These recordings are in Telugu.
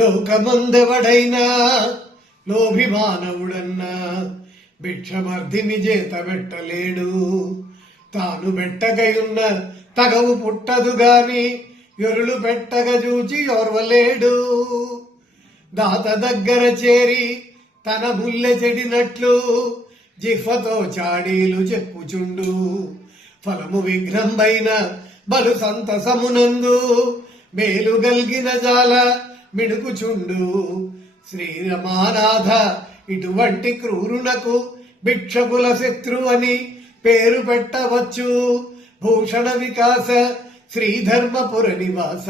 లోకమందెవడైనా లోభిమానవుడన్నా భిక్షమర్ధిని చేత పెట్టలేడు తాను పెట్టగయున్న తగవు పుట్టదు గాని ఎరులు పెట్టగ చూచి ఓర్వలేడు. దాత దగ్గర చేరి తన ముల్లె చెడినట్లు జిహ్వతో చాడీలు చెప్పుచుండు ఫలము విఘ్నంబైన బలు సంతసమునందు మేలు గల్గిన జాల మిడుకుచుండు శ్రీరమానాథ ఇటువంటి క్రూరునకు భిక్షకుల శత్రు అని పేరు పెట్టవచ్చు. భూషణ వికాస శ్రీధర్మపుర నివాస.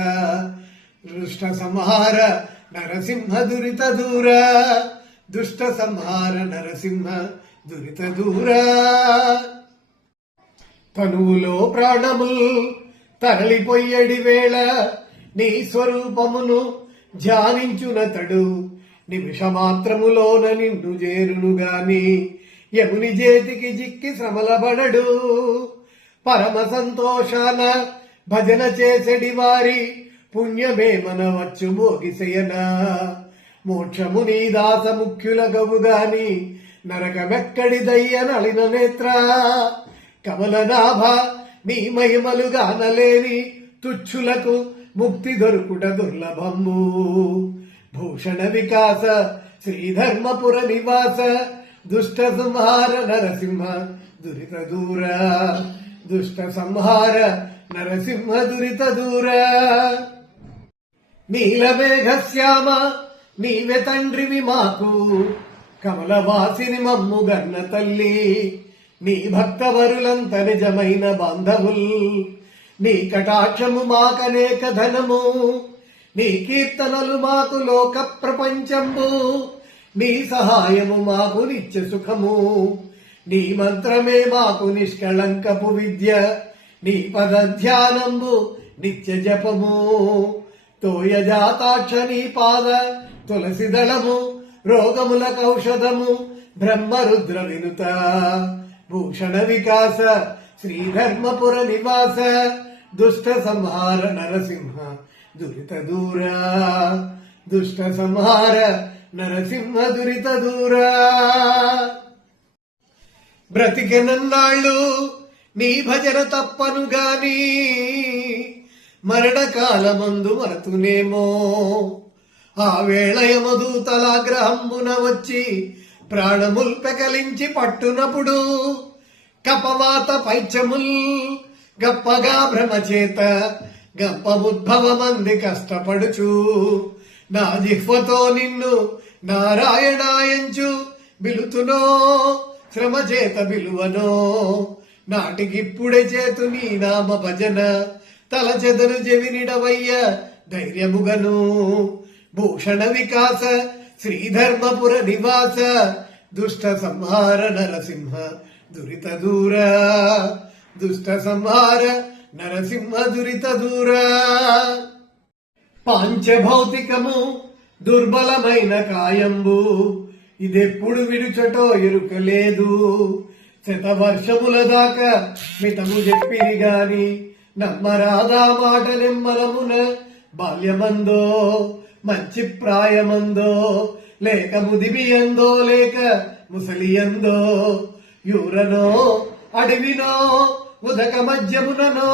దృష్ట సంహార నరసింహ దురిత దూర. దుష్ట సంహార నరసింహ దురిత దూర. తనువులో ప్రాణముల్ తరలిపోయేడి వేళ నీ స్వరూపమును ధ్యానించునతడు. నిమిషమాత్రములోన నిన్ను చేరును గాని యముని చేతికి జిక్కి శ్రమలబడడు. పరమ సంతోషాన భజన చేసెడి వారి పుణ్యమే మనవచ్చు మోగిసయన. మోక్షము నీ దాస ముఖ్యుల గవుగాని నరకమెక్కడి దయ్య నళిన నేత్ర. కమలనాభ నీ మహిమలు గానలేని తుచ్చులకు ముక్తి దొరుకుట దుర్లభము భూషణ వికాస శ్రీధర్మపుర నివాస దుష్ట సంహార నరసింహ దురిత దూర దుష్ట సంహార నరసింహ దురిత దూర నీలమేఘశ్యామ నీవె తండ్రివి మాకు. కమలవాసిని మమ్ము గన్న తల్లి నీ భక్తవరులంత నిజమైన బాంధవుల్. నీ కటాక్షము మాకనేక ధనము. నీ కీర్తనలు మాకు లోక ప్రపంచంబు నీ సహాయము మాకు నిత్య సుఖము. నీ మంత్రమే మాకు నిష్కళంకపు విద్య. నీ పద ధ్యానంబు నిత్య జపము. తోయజాతాక్ష నీ పాద తులసి దళము. రోగములకు ఔషధము బ్రహ్మరుద్ర వినుత. భూషణ వికాస శ్రీధర్మపుర నివాస. దుష్ట సంహార నరసింహ దురిత దూరా. దుష్ట సంహార నరసింహ దురిత దూరా. బ్రతికెనన్నాళ్ళు నీ భజన తప్పను గాని మరణకాలమందు మరతునేమో. ఆ వేళ యమదూతలాగ్రహంబున వచ్చి ప్రాణముల్ పెకలించి పట్టునప్పుడు కపవాత పైచముల్ గప్పగా భ్రమచేత గప్ప ఉద్భవమంది కష్టపడుచు. నా జిహ్వతో నిన్ను నారాయణాయంచు బిలుతునో శ్రమ చేత బిలువనో. నాటికిప్పుడే చేతు నీ నామ భజన తల చెదరు చెవినిడవయ్య ధైర్యముగను. భూషణ వికాస శ్రీధర్మపుర నివాస దుష్ట సంహార నరసింహ దురిత దూరా. దుష్ట సంహార నరసింహ దురిత దూరా పాంచభౌతికము దుర్బలమైన కాయంబు ఇదెప్పుడు విడుచటో ఎరుకలేదు। శతవర్షముల దాకా మితము చెప్పిరి గాని నమ్మరాదా మాట నిమ్మలమున బాల్యమందో మంచి ప్రాయమందో లేక ముదిబియందో లేక ముసలియందో యూరనో అడవినో ఉదక మధ్యముననో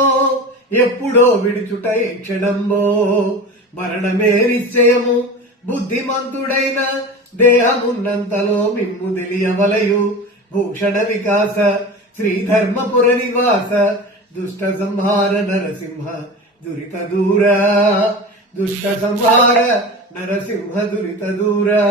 ఎప్పుడో విడుచుట క్షణంబో. మరణమే నిశ్చయము బుద్ధిమంతుడైన దేహమున్నంతలో మిమ్ము తెలియవలయు. భూషణ వికాస శ్రీధర్మపుర నివాస దుష్ట సంహార నరసింహ దురిత దూర. దుష్ట సంహార నరసింహ దురిత దూరా.